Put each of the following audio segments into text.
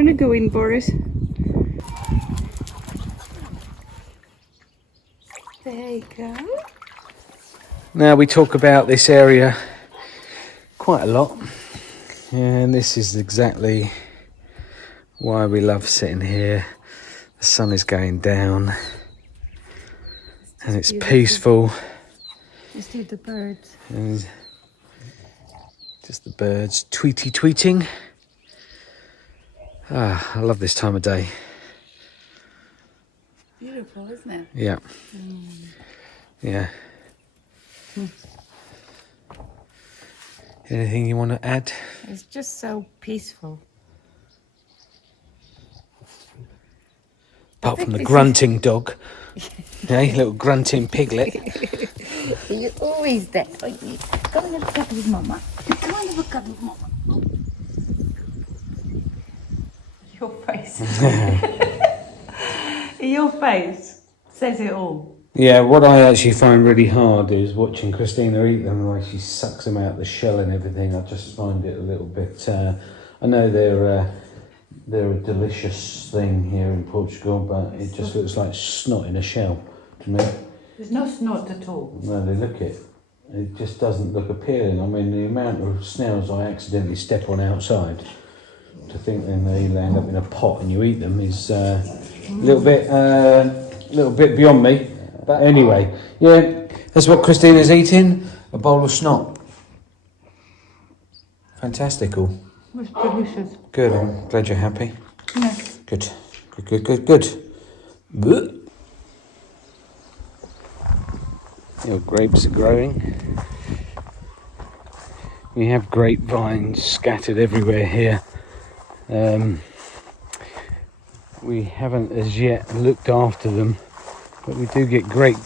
Wanna go in, Boris? There you go. Now we talk about this area quite a lot, and this is exactly why we love sitting here. The sun is going down and it's peaceful. Just hear the birds. And just the birds tweeting. Ah, I love this time of day. Beautiful, isn't it? Yeah. Yeah. Anything you want to add? It's just so peaceful. Apart from the grunting dog. Okay, little grunting piglet. You're always there, aren't you? Come and have a cup with Mama. Come and have a cup with Mama. Your face. Your face says it all. Yeah, what I actually find really hard is watching Christina eat them, the way she sucks them out the shell and everything. I just find it a little bit. I know they're a delicious thing here in Portugal, but it just looks like snot in a shell to me. There's no snot at all. No, they look it. It just doesn't look appealing. I mean, the amount of snails I accidentally step on outside, to think then they land up in a pot and you eat them is a little bit beyond me. But anyway, yeah, that's what Christina's eating, a bowl of snot. Fantastical. It's delicious. Good, I'm glad you're happy. Yeah. Good. Blech. Your grapes are growing. We have grapevines scattered everywhere here. We haven't as yet looked after them, but we do get great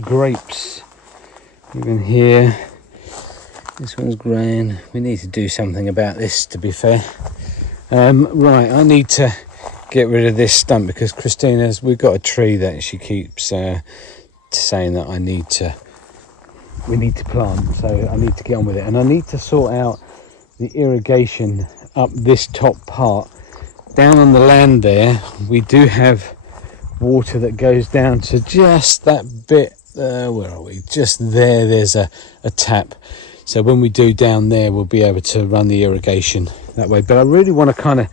grapes. Even here, this one's growing. We need to do something about this, to be fair. Right, I need to get rid of this stump because we've got a tree that she keeps saying that we need to plant, so I need to get on with it. And I need to sort out the irrigation up this top part. Down on the land there, we do have water that goes down to just that bit, where are we? Just there's a tap. So when we do down there, we'll be able to run the irrigation that way. But I really want to kind of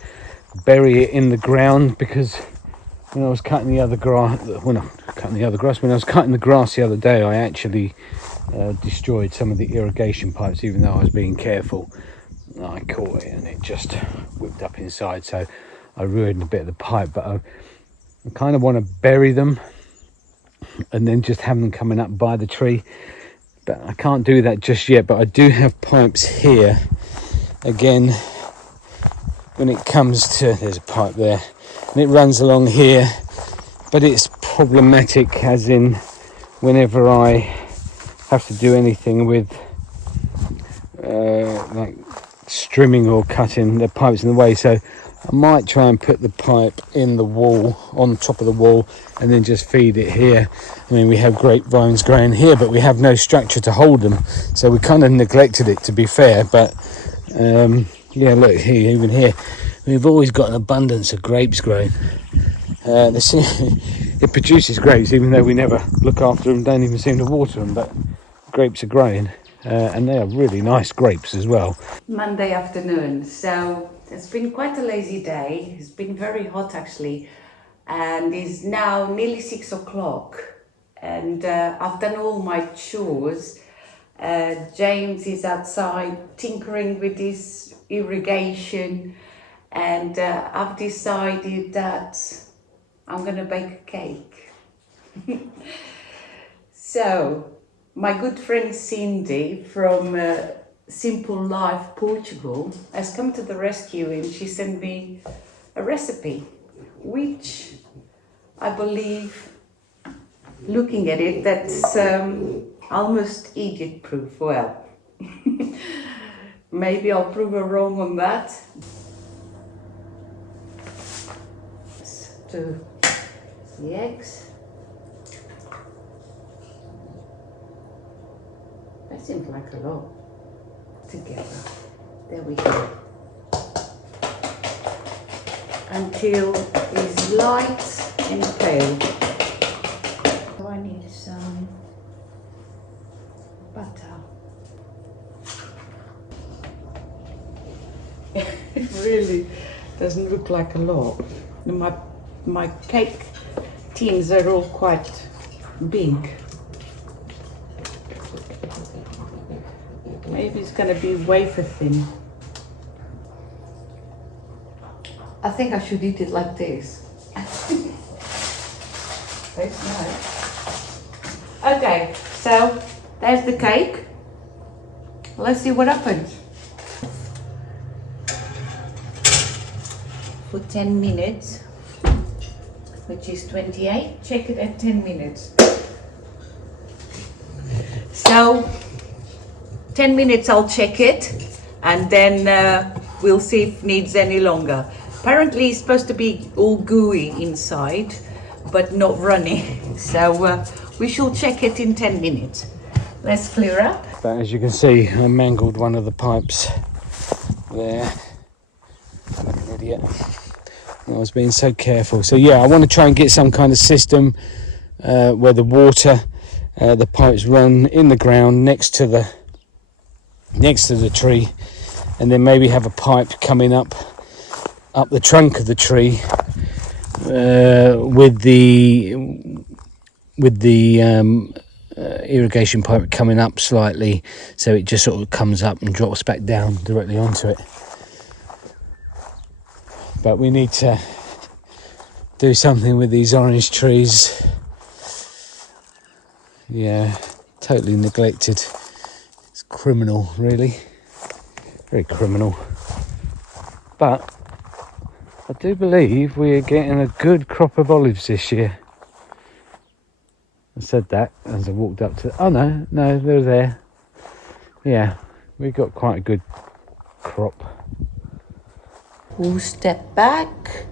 bury it in the ground because when I was cutting the grass the other day, I actually destroyed some of the irrigation pipes, even though I was being careful. I caught it and it just whipped up inside, so I ruined a bit of the pipe. But I kind of want to bury them and then just have them coming up by the tree, but I can't do that just yet. But I do have pipes here. Again, when it comes to, there's a pipe there and it runs along here, but it's problematic as in whenever I have to do anything with like strimming or cutting, the pipe's in the way. So I might try and put the pipe in the wall, on top of the wall, and then just feed it here. I mean, we have grapevines growing here, but we have no structure to hold them, so we kind of neglected it, to be fair. But yeah, look here, even here we've always got an abundance of grapes growing. It produces grapes even though we never look after them, don't even seem to water them, but grapes are growing. And they are really nice grapes as well. Monday afternoon, so it's been quite a lazy day. It's been very hot actually, and it's now nearly 6 o'clock, and I've done all my chores. James is outside tinkering with this irrigation, and I've decided that I'm gonna bake a cake. So my good friend Cindy from Simple Life Portugal has come to the rescue, and she sent me a recipe, which I believe, looking at it, that's almost idiot proof. Well, maybe I'll prove her wrong on that. To the eggs. That seems like a lot together. There we go. until it's light and pale. So I need some butter. It really doesn't look like a lot. My cake tins are all quite big. Maybe it's gonna be wafer thin. I think I should eat it like this. That's nice. Okay, so there's the cake. Let's see what happens. For 10 minutes, which is 28. Check it at 10 minutes. So 10 minutes I'll check it, and then we'll see if it needs any longer. Apparently it's supposed to be all gooey inside, but not runny. So we shall check it in 10 minutes. Let's clear up. But as you can see, I mangled one of the pipes there. Like an idiot. I was being so careful. So yeah, I want to try and get some kind of system where the water, the pipes run in the ground next to the tree, and then maybe have a pipe coming up the trunk of the tree with the irrigation pipe coming up slightly, so it just sort of comes up and drops back down directly onto it. But we need to do something with these orange trees. Yeah, totally neglected. It's criminal, really. Very criminal. But I do believe we are getting a good crop of olives this year. I said that as I walked up to... Oh no, they're there. Yeah, we got quite a good crop. We'll step back.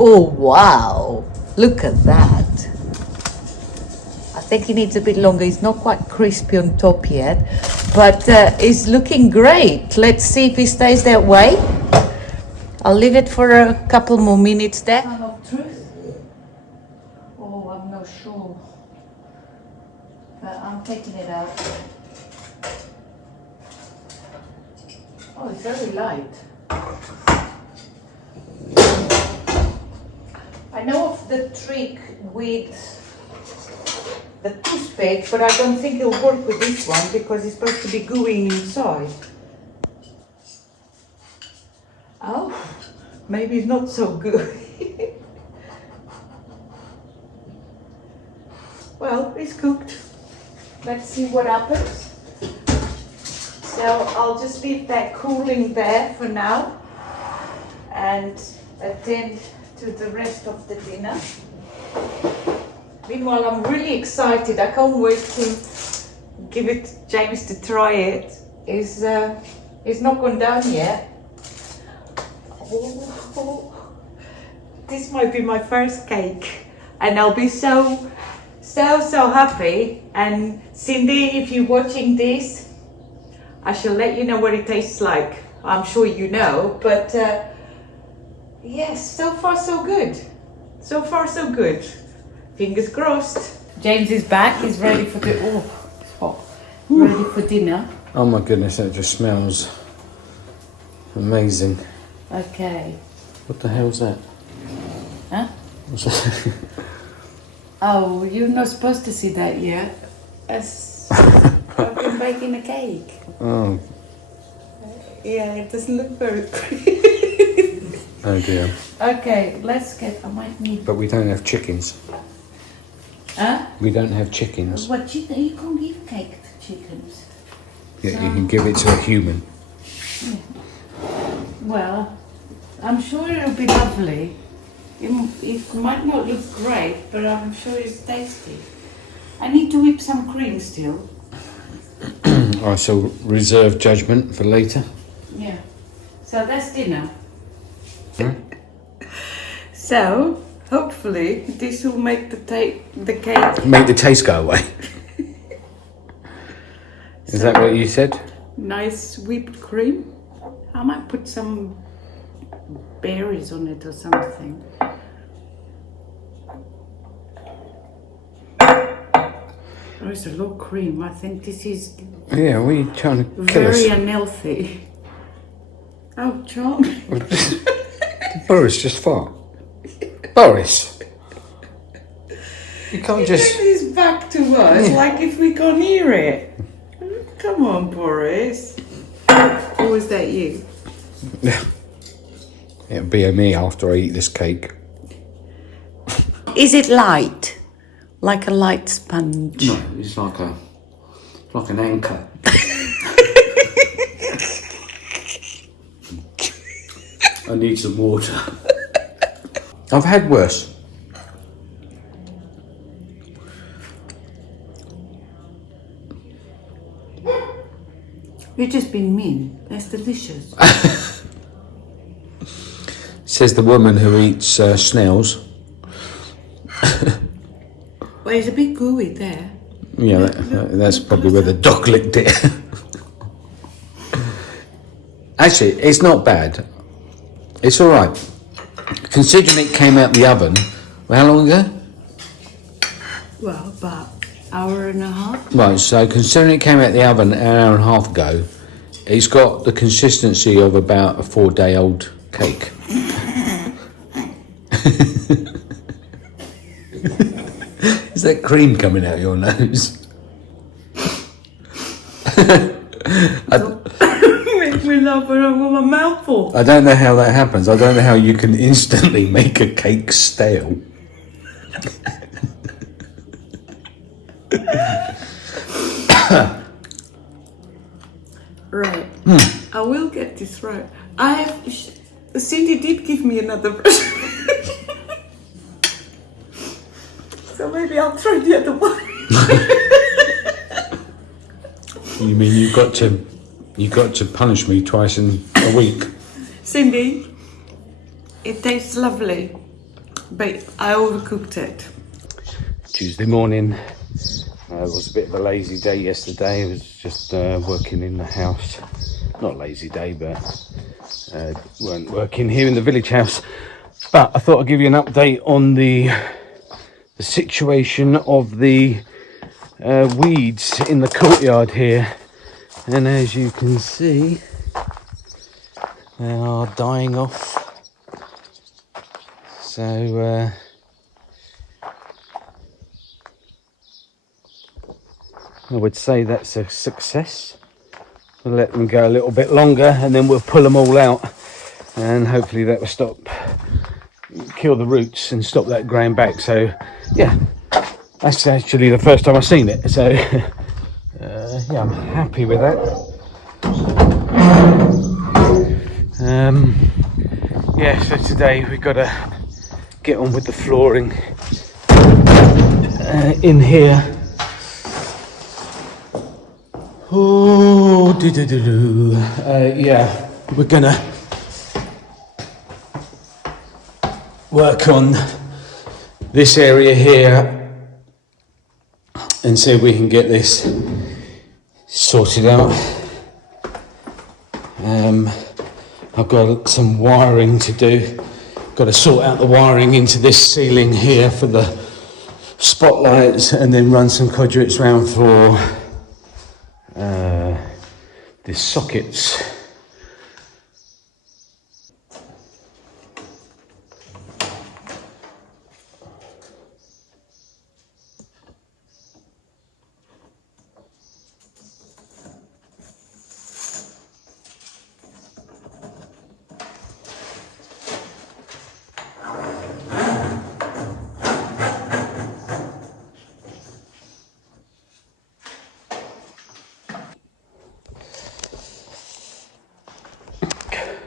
Oh wow, look at that. I think it needs a bit longer. It's not quite crispy on top yet, but it's looking great. Let's see if it stays that way. I'll leave it for a couple more minutes there. Time of truth? Oh, I'm not sure. But I'm taking it out. Oh, it's very light. I know of the trick with the toothpick, but I don't think it'll work with this one because it's supposed to be gooey inside. Oh, maybe it's not so gooey. Well, it's cooked. Let's see what happens. So I'll just leave that cooling there for now and attend to the rest of the dinner. Meanwhile, I'm really excited. I can't wait to give it James to try it. It's not gone down yet. Oh, this might be my first cake, and I'll be so happy. And Cindy, if you're watching this, I shall let you know what it tastes like. I'm sure you know, but yes, so far so good. So far so good. Fingers crossed. James is back. He's ready for the... Oh, it's hot. Ready for dinner. Oh my goodness, that just smells amazing. Okay. What the hell's that? Huh? What's that? Oh, you're not supposed to see that yet. I've been baking a cake. Oh. Yeah, it doesn't look very pretty. Oh dear. Okay, let's get... I might need... But we don't have chickens. Huh? We don't have chickens. What chicken? You can't give cake to chickens. Yeah, you can give it to a human. Yeah. Well, I'm sure it'll be lovely. It might not look great, but I'm sure it's tasty. I need to whip some cream still. I shall reserve judgment for later. Yeah. So that's dinner. Hmm? So, hopefully, this will make the cake... Make the taste go away. Is that what you said? Nice whipped cream. I might put some berries on it or something. Oh, it's a low cream. I think this is Yeah, what are you trying to kill very us? unhealthy. Oh, charming. Boris, just fart. Boris! You can't just... Turn his back to us, like if we can't hear it. Come on, Boris. Or was that you? It'll be me after I eat this cake. Is it light? Like a light sponge? No, it's like an anchor. I need some water. I've had worse. You've just been mean. That's delicious. Says the woman who eats snails. Well, it's a bit gooey there. Yeah, that's probably where the dog licked it. Actually, it's not bad. It's all right. Considering it came out the oven, well, how long ago? Well, about hour and a half. Right, so considering it came out the oven an hour and a half ago, it's got the consistency of about a 4-day-old cake. Is that cream coming out your nose? Make me laugh and I've got my mouth full. I don't know how that happens. I don't know how you can instantly make a cake stale. Right. I will get this right. Cindy did give me another brush. So maybe I'll try the other one. You mean you got to punish me twice in a week? Cindy, it tastes lovely, but I overcooked it. Tuesday morning. It was a bit of a lazy day yesterday. I was just working in the house. Not lazy day, but weren't working here in the village house. But I thought I'd give you an update on the situation of the weeds in the courtyard here. And as you can see, they are dying off. So I would say that's a success. We'll let them go a little bit longer and then we'll pull them all out, and hopefully that will kill the roots and stop that growing back. So yeah, that's actually the first time I've seen it. So yeah, I'm happy with that. Yeah, so today we've got to get on with the flooring in here. Oh, yeah, we're gonna work on this area here and see if we can get this sorted out. I've got some wiring to do. Got to sort out the wiring into this ceiling here for the spotlights, and then run some conduits round for the sockets.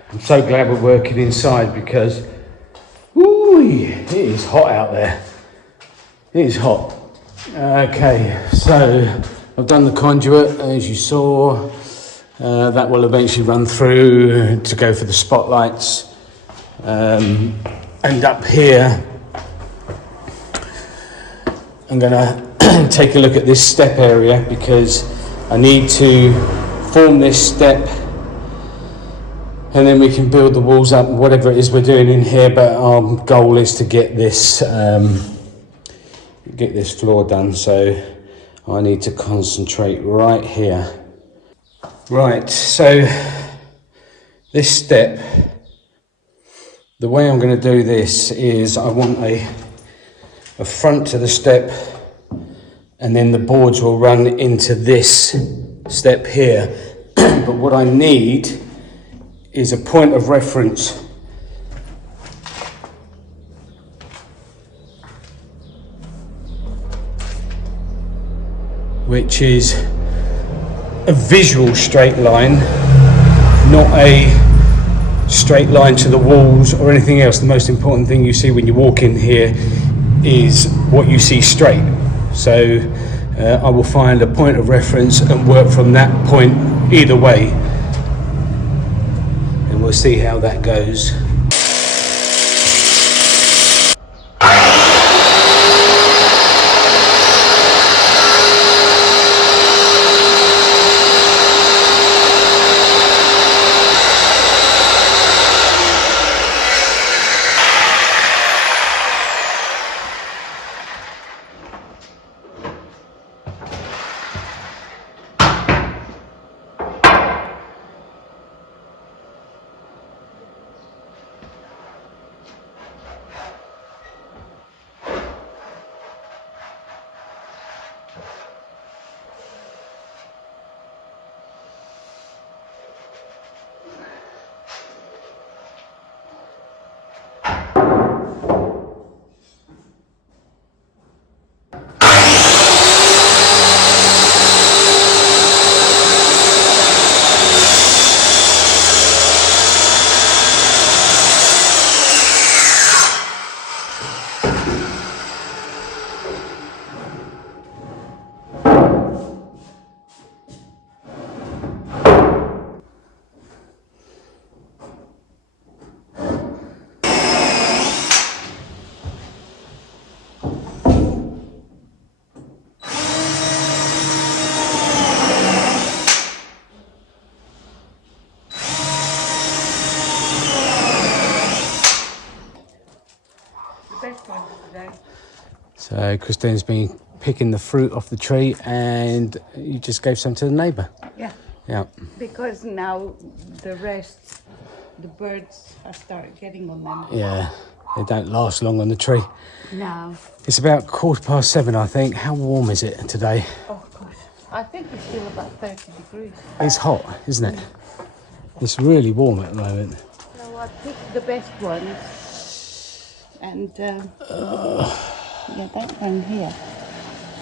I'm so glad we're working inside because it is hot out there. It is hot. Okay, so I've done the conduit as you saw. That will eventually run through to go for the spotlights. And up here, I'm gonna take a look at this step area because I need to form this step and then we can build the walls up, whatever it is we're doing in here. But our goal is to get this floor done, so I need to concentrate right here. Right, so this step, the way I'm going to do this is I want a front to the step, and then the boards will run into this step here. But what I need is a point of reference, which is a visual straight line, not a straight line to the walls or anything else. The most important thing you see when you walk in here is what you see straight. So I will find a point of reference and work from that point either way, and we'll see how that goes. So Christine's been picking the fruit off the tree, and you just gave some to the neighbour. Yeah. Yeah. Because now the rest, the birds are started getting on them. Yeah, they don't last long on the tree. No. It's about 7:15, I think. How warm is it today? Oh gosh, I think it's still about 30 degrees. It's hot, isn't it? It's really warm at the moment. So I picked the best ones, and yeah, that one here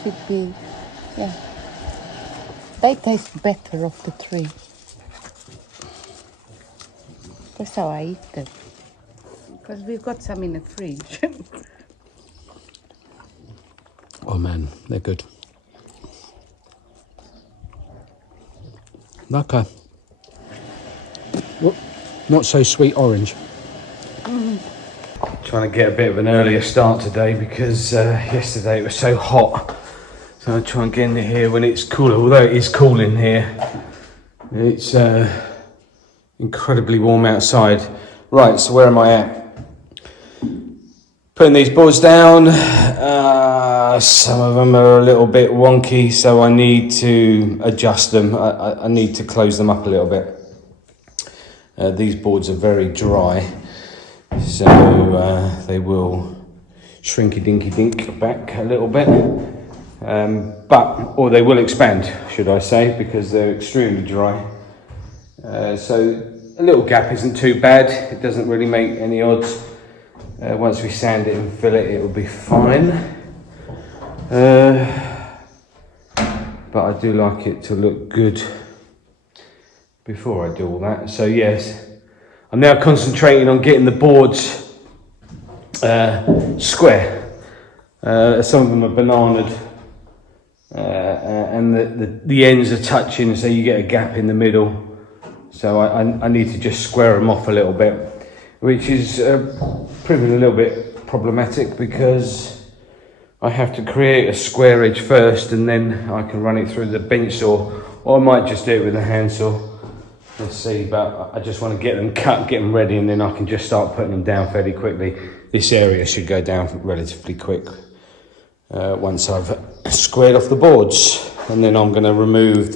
should be, yeah. They taste better off the tree. That's how I eat them. Because we've got some in the fridge. Oh man, they're good. Like a not so sweet orange. Trying to get a bit of an earlier start today because yesterday it was so hot. So I'll try and get in here when it's cooler. Although it is cool in here, it's incredibly warm outside. Right, so where am I at? Putting these boards down. Some of them are a little bit wonky, so I need to adjust them. I need to close them up a little bit. These boards are very dry, so they will shrinky-dinky-dink back a little bit. Or they will expand, should I say, because they're extremely dry. So a little gap isn't too bad. It doesn't really make any odds. Once we sand it and fill it, it will be fine. But I do like it to look good before I do all that. So yes, I'm now concentrating on getting the boards square. Some of them are bananaed, and the ends are touching, so you get a gap in the middle. So I need to just square them off a little bit, which is proving a little bit problematic because I have to create a square edge first, and then I can run it through the bench saw, or I might just do it with a handsaw. Let's see, but I just want to get them cut, get them ready, and then I can just start putting them down fairly quickly. This area should go down relatively quick once I've squared off the boards, and then I'm going to remove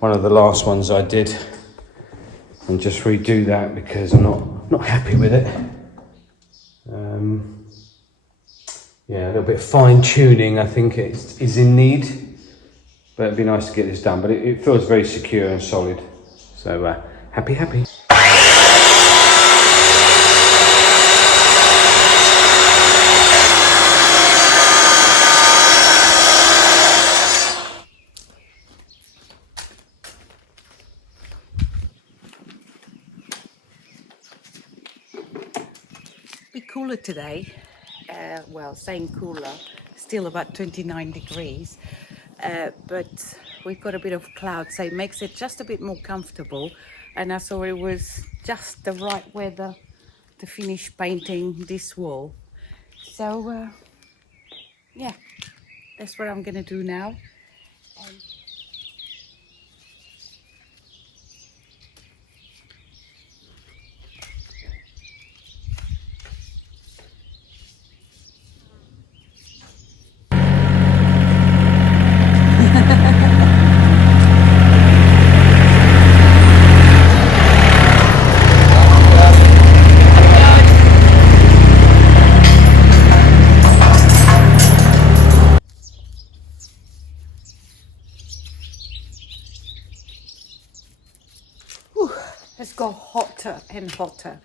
one of the last ones I did and just redo that because I'm not happy with it. Yeah, a little bit of fine tuning I think is in need, but it'd be nice to get this done, but it feels very secure and solid, so happy. Bit cooler today. Well, saying cooler, still about 29 degrees, but we've got a bit of cloud, so it makes it just a bit more comfortable. And I saw it was just the right weather to finish painting this wall. So yeah, that's what I'm gonna do now. It's got hotter and hotter,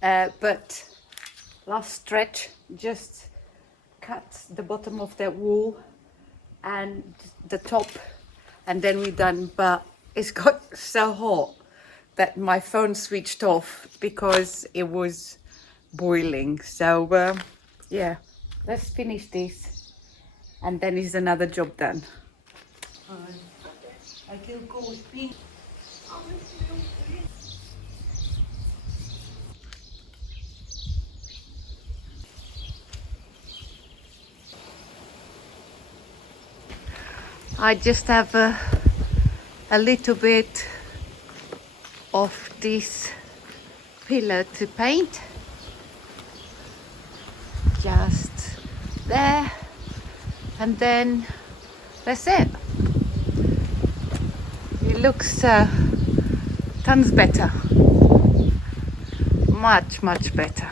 but last stretch, just cut the bottom of that wall and the top, and then we're done. But it's got so hot that my phone switched off because it was boiling. So yeah, let's finish this and then it's another job done. I feel go with me. I just have a little bit of this pillar to paint, just there, and then that's it. It looks tons better, much better.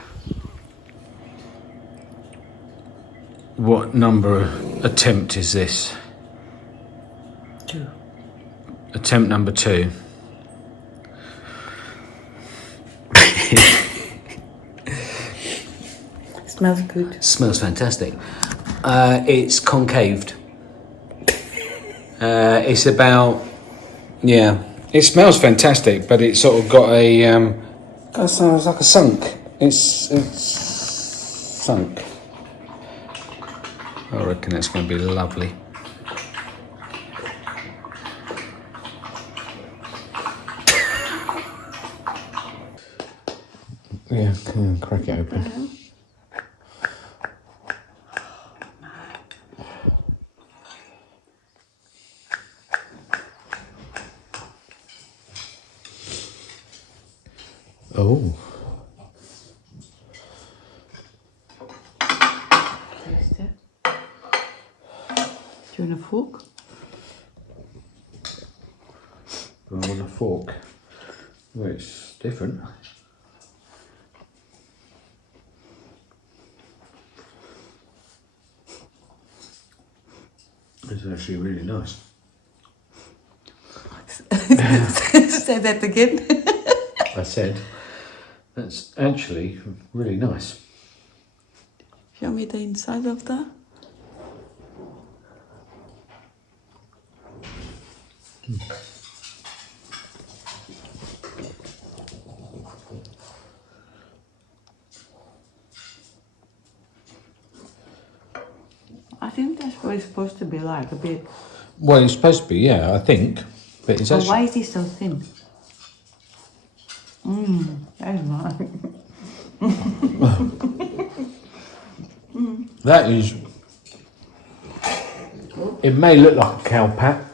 What number attempt is this? 2. Attempt number 2. Smells good. Smells fantastic. It's concaved. It's about, yeah, it smells fantastic, but it's sort of got a, sounds like a sunk. It's sunk. I reckon it's going to be lovely. Yeah, crack it open. Oh. Taste it. Do you want a fork? I want a fork. Well, it's different. It's actually really nice. Say that again. I said, that's actually really nice. Show me the inside of that. I think that's what it's supposed to be like, a bit. Well, it's supposed to be, yeah, I think. But it's actually... why is it so thin? That's nice. That is... It may look like a cow pat,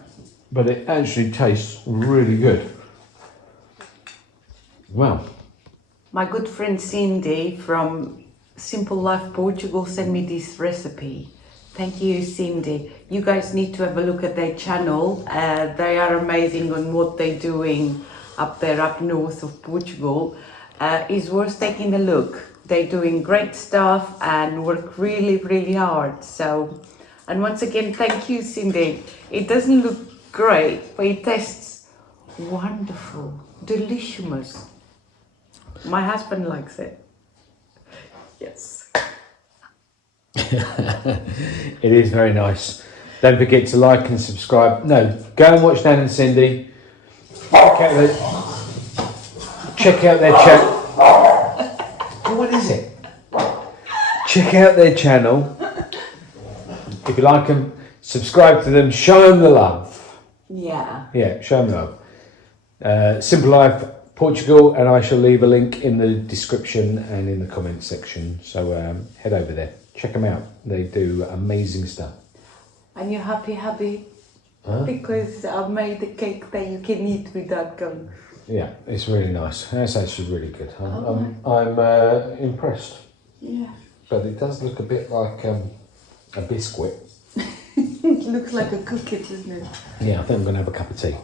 but it actually tastes really good. Well, My good friend Cindy from Simple Life Portugal sent me this recipe. Thank you, Cindy. You guys need to have a look at their channel. They are amazing on what they're doing up there, up north of Portugal. It's worth taking a look. They're doing great stuff and work really, really hard. So, and once again, thank you, Cindy. It doesn't look great, but it tastes wonderful, delicious. My husband likes it. Yes. it is very nice. Don't forget to like and subscribe. No, go and watch Dan and Sindy. Check out their channel. What is it? Check out their channel. If you like them, subscribe to them. Show them the love. Yeah. Yeah, show them love. Simple Life Portugal, and I shall leave a link in the description and in the comments section. So head over there, check them out. They do amazing stuff. And you're happy? Huh? Because I've made a cake that you can eat without gum. Yeah, it's really nice. That's actually really good. I'm impressed. Yeah. But it does look a bit like a biscuit. It looks like a cookie, doesn't it? Yeah, I think I'm going to have a cup of tea.